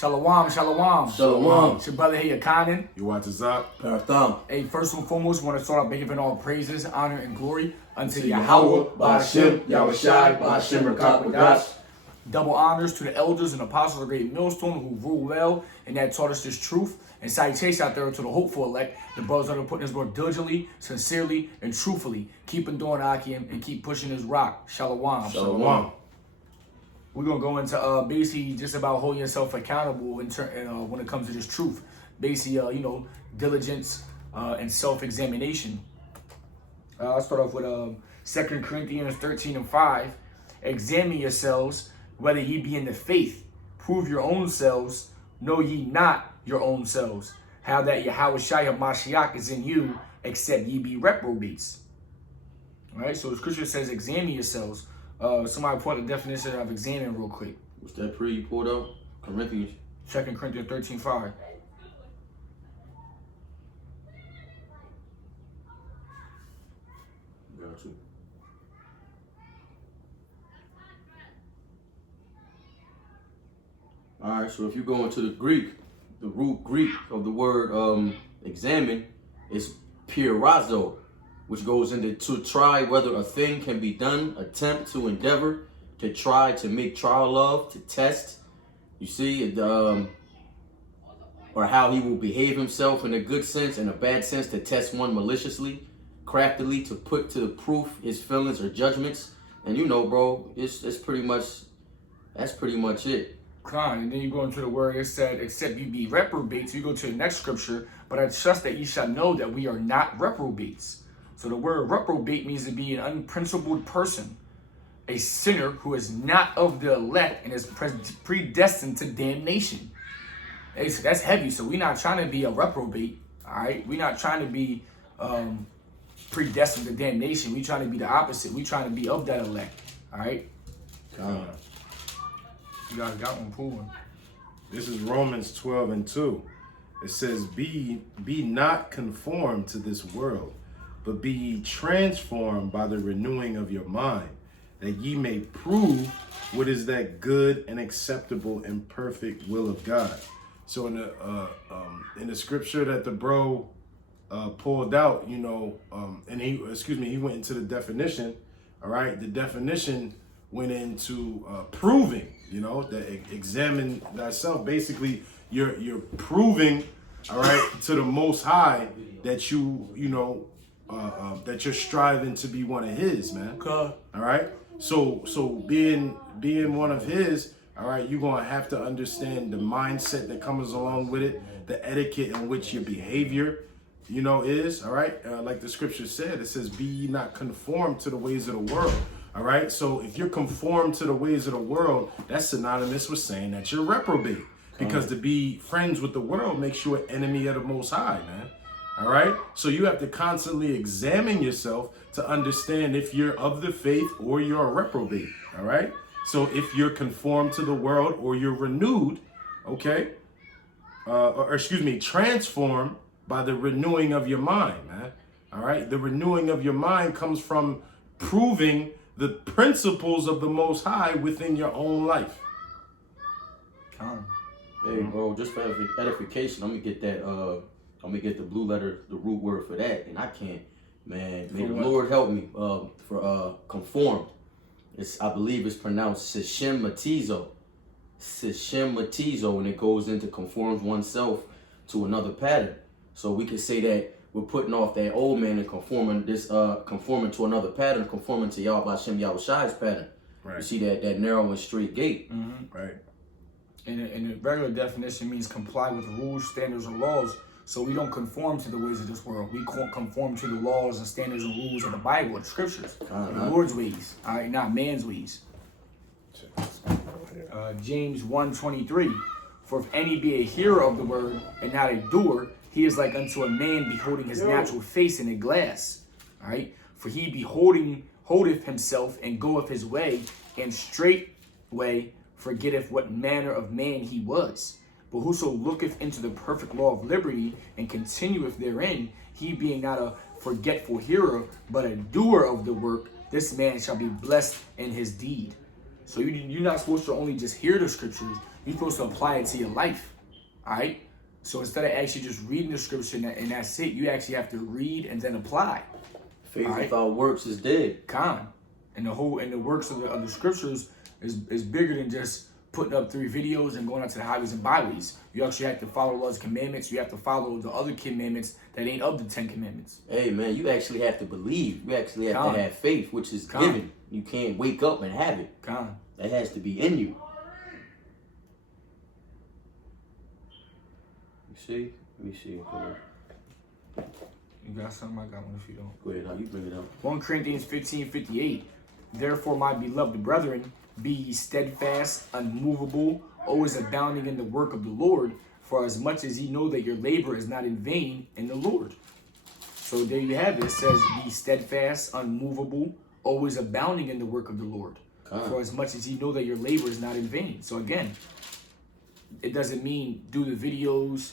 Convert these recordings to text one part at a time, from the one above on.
Shalom, shalom. Shalom. It's your brother here, Kanan. You watch us up. Paratham. Hey, first and foremost, want to start off by giving all praises, honor, and glory unto Yahweh, Yahweh, Ba'ashem, Yahushai, Ba'ashem, Rakak, Double honors to the elders and apostles of the great millstone who rule well and that taught us this truth. And salutation out there to the hopeful elect, the brothers that are putting his work diligently, sincerely, and truthfully. Keep enduring Akim and keep pushing his rock. Shalom. Shalom. We're going to go into basically just about holding yourself accountable when it comes to this truth. Basically, diligence and self-examination. I'll start off with 2 Corinthians 13:5. Examine yourselves, whether ye be in the faith. Prove your own selves. Know ye not your own selves. How that Yahushua Mashiach is in you, except ye be reprobates. All right, so the scripture says, examine yourselves. Somebody pull out the definition of examine real quick. What's that pre you pulled out? Corinthians. 2 Corinthians 13:5. Got you. All right, so if you go into the Greek, the root Greek of the word examine is pierazo, which goes into to try whether a thing can be done, attempt to endeavor, to try, to make trial of, to test. You see, or how he will behave himself in a good sense and a bad sense, to test one maliciously, craftily, to put to the proof his feelings or judgments. And bro, it's pretty much, that's pretty much it. And then you go into the word, it said, except you be reprobates. You go to the next scripture, but I trust that ye shall know that we are not reprobates. So the word reprobate means to be an unprincipled person, a sinner who is not of the elect and is predestined to damnation. That's heavy. So we're not trying to be a reprobate, all right? We're not trying to be predestined to damnation. We're trying to be the opposite. We're trying to be of that elect, all right? You guys got one, pull one. This is Romans 12:2. It says, be not conformed to this world, but be ye transformed by the renewing of your mind, that ye may prove what is that good and acceptable and perfect will of God. So in the scripture that the bro pulled out, and he went into the definition. All right, the definition went into proving, that examine thyself. Basically, you're proving, all right, to the Most High that that you're striving to be one of His, man. Okay. All right. So being one of His, all right, you're gonna have to understand the mindset that comes along with it, the etiquette in which your behavior, is. All right. Like the scripture said, it says, "Be ye not conformed to the ways of the world." All right. So if you're conformed to the ways of the world, that's synonymous with saying that you're reprobate. Because to be friends with the world makes you an enemy of the Most High, man. All right. So you have to constantly examine yourself to understand if you're of the faith or you're a reprobate. All right. So if you're conformed to the world or you're renewed, okay, transformed by the renewing of your mind, man. All right. The renewing of your mind comes from proving the principles of the Most High within your own life. Hey, bro, just for edification, I'm gonna get that. I'm gonna get the blue letter, the root word for that, and I can't. Man, may the Lord help me. For conformed, I believe it's pronounced sishematizo, and it goes into conforms oneself to another pattern. So we could say that we're putting off that old man and conforming to another pattern, conforming to Yahweh Hashem Yahushua's pattern. Right. You see that narrow and straight gate. Mm-hmm. Right. And the regular definition means comply with rules, standards, and laws. So we don't conform to the ways of this world. We conform to the laws and standards and rules of the Bible, the scriptures, the Lord's ways, all right, not man's ways. James 1:23. For if any be a hearer of the word and not a doer, he is like unto a man beholding his natural face in a glass. All right. For he holdeth himself and goeth his way, and straightway forgetteth what manner of man he was. But whoso looketh into the perfect law of liberty and continueth therein, he being not a forgetful hearer, but a doer of the work, this man shall be blessed in his deed. So you're not supposed to only just hear the scriptures. You're supposed to apply it to your life. All right. So instead of actually just reading the scripture and that's it, you actually have to read and then apply. Faith All right. without works is dead. And the works of the scriptures is bigger than just putting up 3 videos and going out to the highways and byways. You actually have to follow Allah's commandments. You have to follow the other commandments that ain't of the 10 commandments. Hey man, you actually have to believe. You actually have to have faith, which is given. You can't wake up and have it. That has to be in you. You see? Let me see. Hold on. You got something? I got one if you don't. Go ahead, how you bring it up? 1 Corinthians 15:58. Therefore, my beloved brethren, be ye steadfast, unmovable, always abounding in the work of the Lord, for as much as ye know that your labor is not in vain in the Lord. So there you have it. It says, be steadfast, unmovable, always abounding in the work of the Lord. For as much as ye know that your labor is not in vain. So again, it doesn't mean do the videos,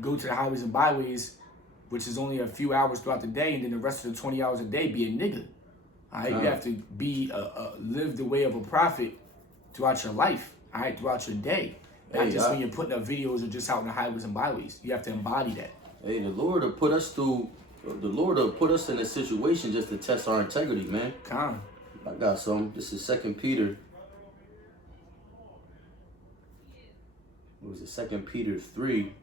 go to the highways and byways, which is only a few hours throughout the day, and then the rest of the 20 hours a day be a nigga. All right, you have to be live the way of a prophet throughout your life. All right, throughout your day, not just when you're putting up videos or just out in the highways and byways. You have to embody that. Hey, the Lord will put us through. The Lord will put us in a situation just to test our integrity, man. I got some. This is 2 Peter. What was it? 2 Peter 3.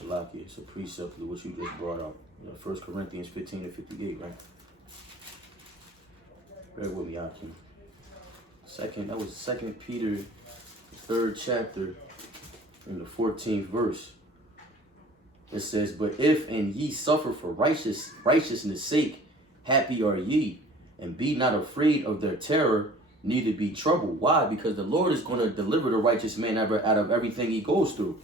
Salaki, it's a precept of what you just brought up. 1 Corinthians 15:58, right? Bear with me, Hakim. That was 2 Peter, 3rd chapter, in the 14th verse. It says, but if and ye suffer for righteousness' sake, happy are ye, and be not afraid of their terror, neither be troubled. Why? Because the Lord is going to deliver the righteous man out of everything he goes through.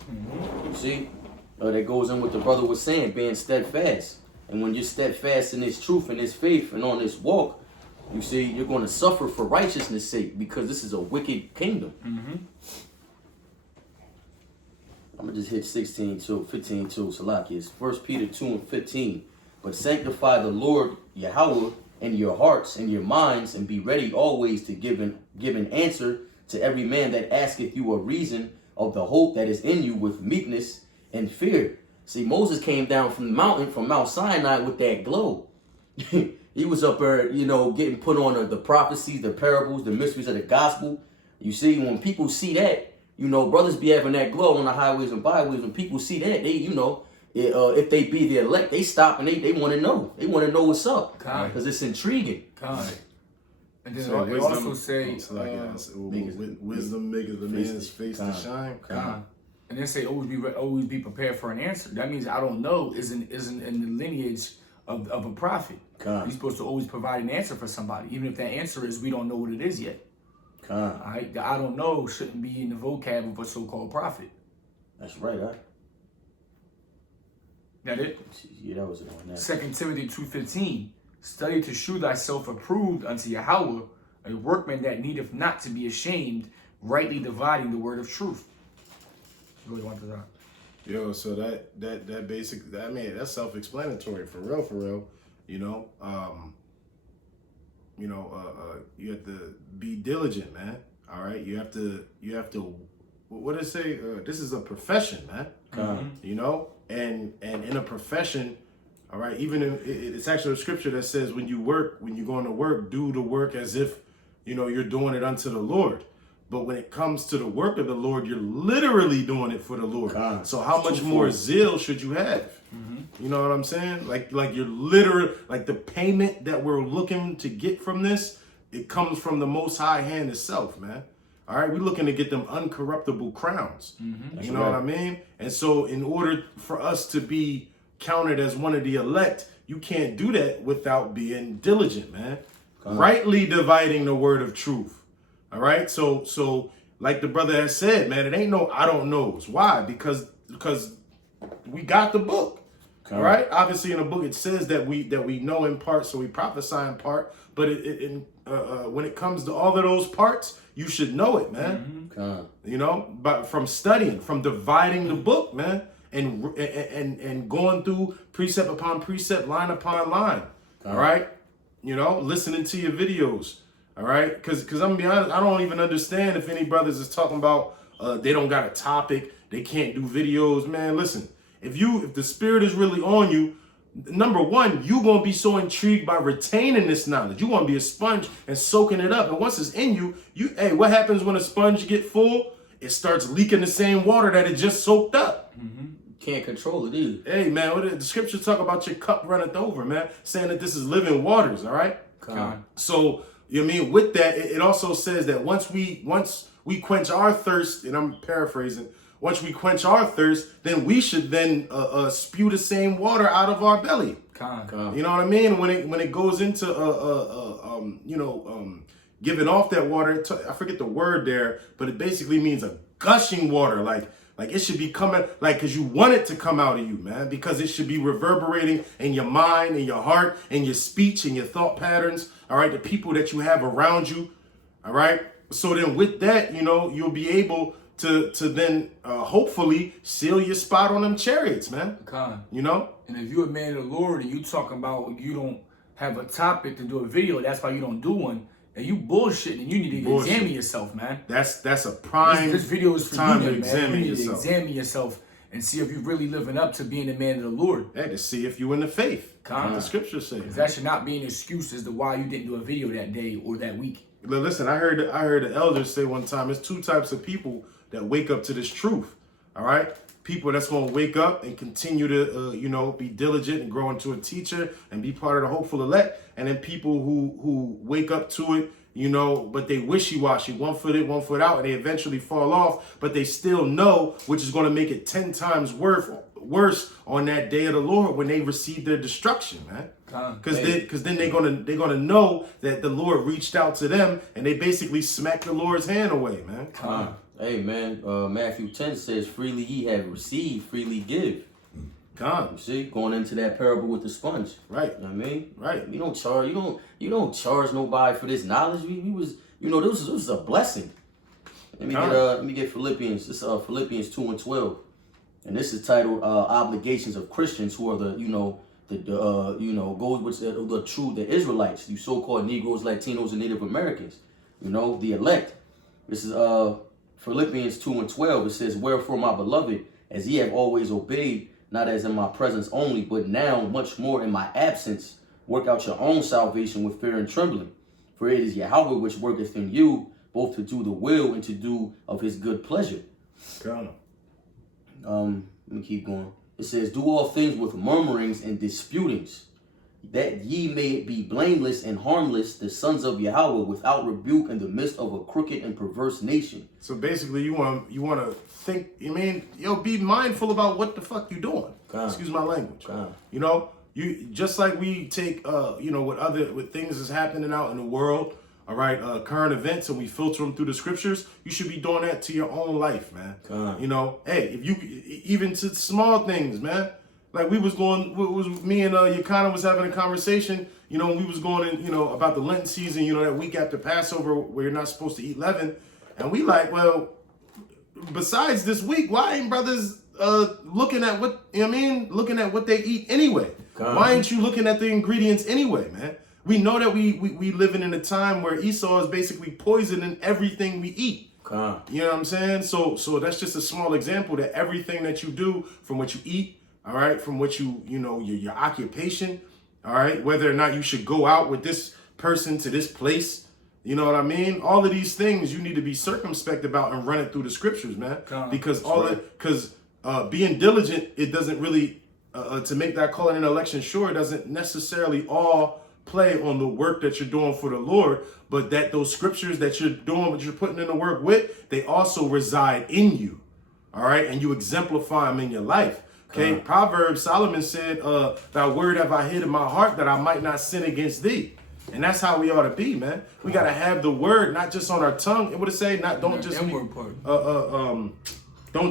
You see? That goes in what the brother was saying, being steadfast. And when you're steadfast in this truth and this faith and on this walk, you see, you're going to suffer for righteousness' sake, because this is a wicked kingdom. I'm going to just hit 15:2, Salakias. 1 Peter 2:15. But sanctify the Lord Yahweh in your hearts and your minds, and be ready always to give an answer to every man that asketh you a reason of the hope that is in you with meekness and fear. See, Moses came down from the mountain, from Mount Sinai, with that glow. He was up there, getting put on the prophecies, the parables, the mysteries of the gospel. You see, when people see that, brothers be having that glow on the highways and byways. When people see that, they, if they be the elect, they stop and they want to know. They want to know what's up, because it's intriguing. And then it also say, wisdom maketh the man's face to shine. And then say always be prepared for an answer. That means I don't know isn't in the lineage of a prophet. You're supposed to always provide an answer for somebody, even if that answer is we don't know what it is yet. All right, the I don't know shouldn't be in the vocab of a so-called prophet. That's right, huh? That it? Yeah, that was it on that. 2 Timothy 2:15. Study to shew thyself approved unto Yahweh, a workman that needeth not to be ashamed, rightly dividing the word of truth. Really want to that. Yo, so that basic, I mean, that's self-explanatory for real. You have to be diligent, man. All right, you have to. What did it say? This is a profession, man. And in a profession, all right. Even if it's actually a scripture that says when you're going to work, do the work as if you're doing it unto the Lord. But when it comes to the work of the Lord, you're literally doing it for the Lord. So how much more zeal should you have? You know what I'm saying? Like you're literally, like the payment that we're looking to get from this, it comes from the Most High hand itself, man. All right, we're looking to get them uncorruptible crowns. You know what I mean? And so in order for us to be counted as one of the elect, you can't do that without being diligent, man. Rightly dividing the word of truth. All right, so like the brother has said, man, it ain't no I don't knows. Why? Because we got the book. All right. Obviously, in the book it says that we know in part, so we prophesy in part. But when it comes to all of those parts, you should know it, man. But from studying, from dividing the book, man, and going through precept upon precept, line upon line. All right, listening to your videos. All right, because I'm gonna be honest, I don't even understand if any brothers is talking about they don't got a topic, they can't do videos. Man, listen, if the spirit is really on you, number one, you gonna be so intrigued by retaining this knowledge. You want to be a sponge and soaking it up. And once it's in you, hey, what happens when a sponge get full? It starts leaking the same water that it just soaked up. Can't control it either. Hey man, what the scriptures talk about your cup runneth over, man, saying that this is living waters. All right. So you know what I mean, with that, it also says that once we quench our thirst, and I'm paraphrasing, once we quench our thirst, then we should then spew the same water out of our belly. You know what I mean? When it goes into giving off that water, I forget the word there, but it basically means a gushing water, like it should be coming, like, because you want it to come out of you, man, because it should be reverberating in your mind, in your heart, in your speech, in your thought patterns, all right, the people that you have around you, all right? So then with that, you know, you'll be able to then hopefully seal your spot on them chariots, man. You know? And if you're a man of the Lord and you talking about you don't have a topic to do a video, that's why you don't do one, and you bullshitting, and you need to examine yourself, man. That's a prime this video is for time you, to man. examine You need yourself. to examine yourself and see if you're really living up to being a man of the Lord. Hey, to see if you in the faith. What the scriptures say. That should not be an excuse as to why you didn't do a video that day or that week. Listen, I heard the elders say one time, there's two types of people that wake up to this truth. All right, people that's gonna wake up and continue to be diligent and grow into a teacher and be part of the hopeful elect, and then people who wake up to it, but they wishy-washy, one foot in, one foot out, and they eventually fall off, but they still know, which is gonna make it 10 times worse on that day of the Lord when they receive their destruction, man. Because then they're gonna know that the Lord reached out to them and they basically smacked the Lord's hand away, man. Hey man, Matthew 10 says, "Freely ye have received, freely give." You see, going into that parable with the sponge. Right. You know what I mean? Right. You don't charge nobody for this knowledge. We was, this was a blessing. Let me get Philippians. This Philippians 2:12. And this is titled "Obligations of Christians who are the the Israelites, you so-called Negroes, Latinos, and Native Americans, the elect." This is Philippians 2:12. It says, "Wherefore, my beloved, as ye have always obeyed, not as in my presence only, but now much more in my absence, work out your own salvation with fear and trembling. For it is Yahweh which worketh in you, both to do the will and to do of his good pleasure." Let me keep going. It says, "Do all things with murmurings and disputings, that ye may be blameless and harmless, the sons of Yahweh, without rebuke in the midst of a crooked and perverse nation." So basically, you want to think. Be mindful about what the fuck you doing. Excuse my language. You just like we take with things that's happening out in the world. All right, current events, and we filter them through the scriptures. You should be doing that to your own life, man. Hey, if you even to small things, man. Like me and Yakana was having a conversation. We was going in, about the Lenten season. That week after Passover, where you're not supposed to eat leaven, and we like, well, besides this week, why ain't brothers looking at what looking at what they eat anyway? Why ain't you looking at the ingredients anyway, man? We know that we living in a time where Esau is basically poisoning everything we eat. You know what I'm saying? So that's just a small example that everything that you do, from what you eat, all right, from what your occupation, all right, whether or not you should go out with this person to this place, you know what I mean? All of these things you need to be circumspect about and run it through the scriptures, man. Because being diligent, it doesn't really to make that calling and election sure, it doesn't necessarily all play on the work that you're doing for the Lord, but that those scriptures that you're doing, what you're putting in the work with, they also reside in you. All right. And you exemplify them in your life. Okay. Proverbs, Solomon said, "Thy word have I hid in my heart that I might not sin against thee." And that's how we ought to be, man. We got to have the word, not just on our tongue. It would say, don't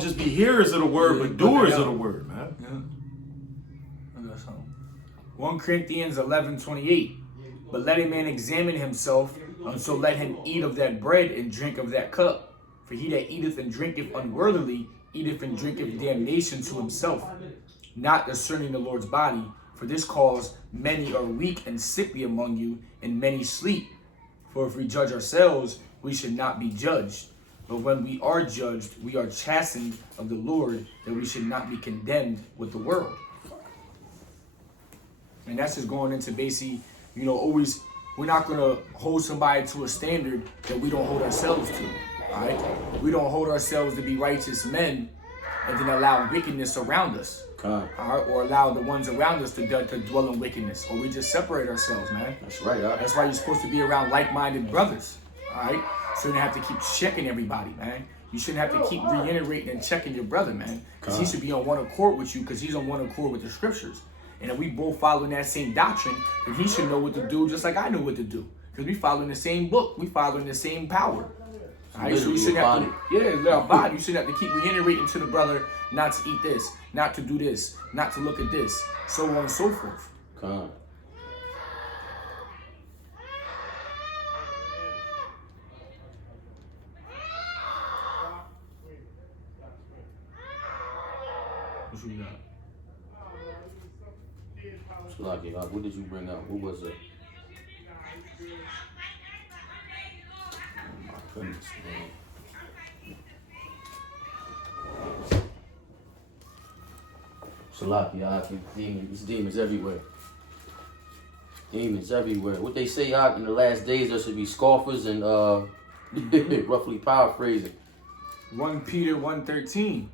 just be hearers of the word, but doers of the word, man. Yeah. 1 Corinthians 11:28. "But let a man examine himself, and so let him eat of that bread and drink of that cup. For he that eateth and drinketh unworthily, eateth and drinketh damnation to himself, not discerning the Lord's body. For this cause many are weak and sickly among you, and many sleep. For if we judge ourselves, we should not be judged. But when we are judged, we are chastened of the Lord, that we should not be condemned with the world. And that's just going into basically, always, we're not going to hold somebody to a standard that we don't hold ourselves to. All right? We don't hold ourselves to be righteous men and then allow wickedness around us. All right? Or allow the ones around us to dwell in wickedness. Or we just separate ourselves, man. That's right. That's why you're supposed to be around like-minded brothers. All right? So you don't have to keep checking everybody, man. You shouldn't have to keep reiterating and checking your brother, man. Because he should be on one accord with you, because he's on one accord with the scriptures. And if we both following that same doctrine, then he should know what to do just like I know what to do. Because we following the same book. We following the same power. All right? So you shouldn't have to, little body. You shouldn't have to keep reiterating to the brother not to eat this, not to do this, not to look at this, so on and so forth. Come. What you got? Lucky, what did you bring up? What was it? Oh my goodness, man. Salaki, demons everywhere. Demons everywhere. What they say out in the last days, there should be scoffers and roughly paraphrasing. 1 Peter 1:13.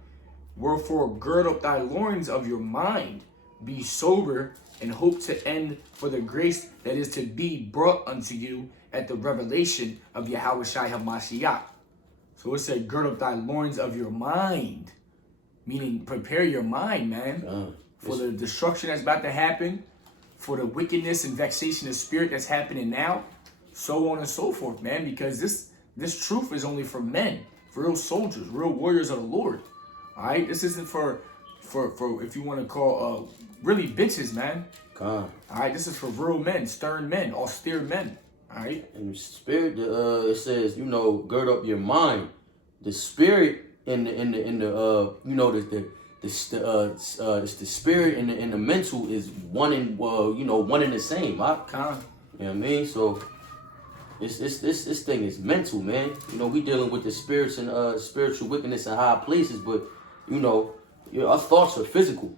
Wherefore gird up thy loins of your mind, be sober, and hope to end for the grace that is to be brought unto you at the revelation of Yahushua HaMashiach. So it said, gird up thy loins of your mind. Meaning, prepare your mind, man, for the destruction that's about to happen, for the wickedness and vexation of spirit that's happening now, so on and so forth, man. Because this truth is only for men, for real soldiers, real warriors of the Lord. All right, this isn't for if you want to call really bitches, man. All right, this is for real men, stern men, austere men. All right. And the spirit, it says, gird up your mind. The spirit in the it's the spirit and the mental is one and one and the same. You know what I mean? So this thing is mental, man. We dealing with the spirits and spiritual wickedness in high places, but our thoughts are physical.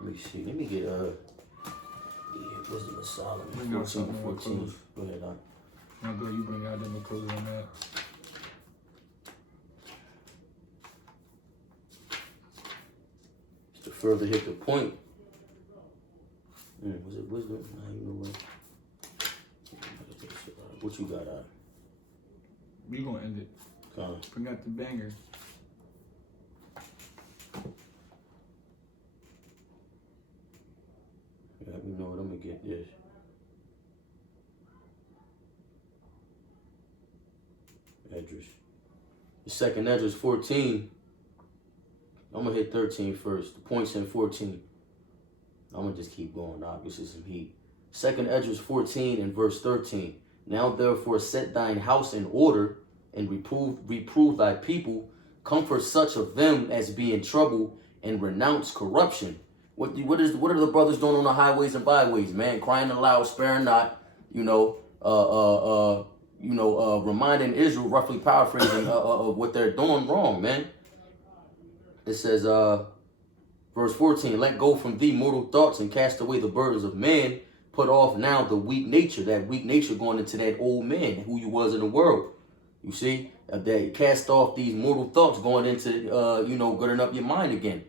Let me see. Let me get Wisdom of Solomon 14. Go ahead, Don. Now go, you bring out them clothes on that. To further hit the point. Was it wisdom? You know what? What you got out? We gonna end it. Bring out the banger. Yeah, you know what? I'm gonna get this. Edris. The second Edris 14. I'm gonna hit 13 first. The points in 14. I'm gonna just keep going. Obviously, some heat. Second Edris 14 and verse 13. Now therefore set thine house in order, and reprove thy people. Comfort such of them as be in trouble, and renounce corruption. What are the brothers doing on the highways and byways, man? Crying aloud, sparing not. Reminding Israel, roughly paraphrasing, of what they're doing wrong, man. It says, verse 14, let go from thee mortal thoughts and cast away the burdens of man. Put off now the weak nature, that weak nature going into that old man who you was in the world. You see, that cast off these mortal thoughts going into, girding up your mind again.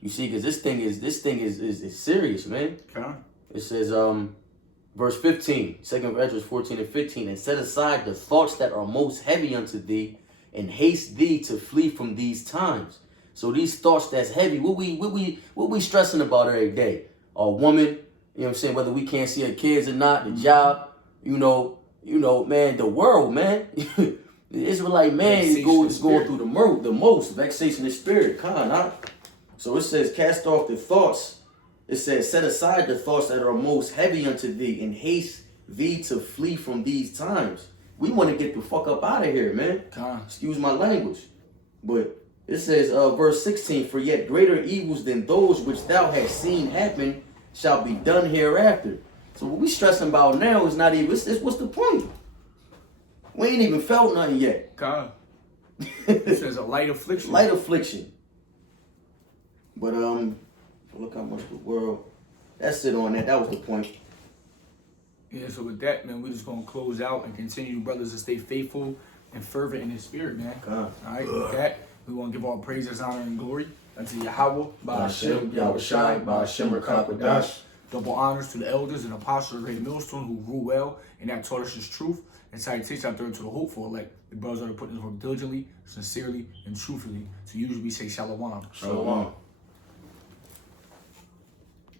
You see, because this thing is serious, man. It says, verse 15, 2 Esdras 14 and 15, and set aside the thoughts that are most heavy unto thee, and haste thee to flee from these times. So these thoughts that's heavy, what we stressing about every day? A woman, you know what I'm saying, whether we can't see our kids or not, the job, man, the world, man. The Israelite man is going through the most vexation of spirit, So it says, cast off the thoughts. It says, set aside the thoughts that are most heavy unto thee, and haste thee to flee from these times. We want to get the fuck up out of here, man. Excuse my language. But it says, verse 16, for yet greater evils than those which thou hast seen happen shall be done hereafter. So what we stressing about now is not even, it's what's the point? We ain't even felt nothing yet. God. It says a light affliction. Light affliction. But look how much the world. That's it on that. That was the point. Yeah, so with that, man, we're just gonna close out and continue, brothers, to stay faithful and fervent in his spirit, man. God. All right, with that, we want to give all praises, honor, and glory unto Yahweh, Ba'ashem, Yahweh Shai, Ba'ashem, Rakakwadash. Double honors to the elders and apostles of the great millstone who rule well and that taught us his truth. And salutations out there to the hopeful elect, the brothers that are putting this work diligently, sincerely, and truthfully. So usually we say shalom. Shalom.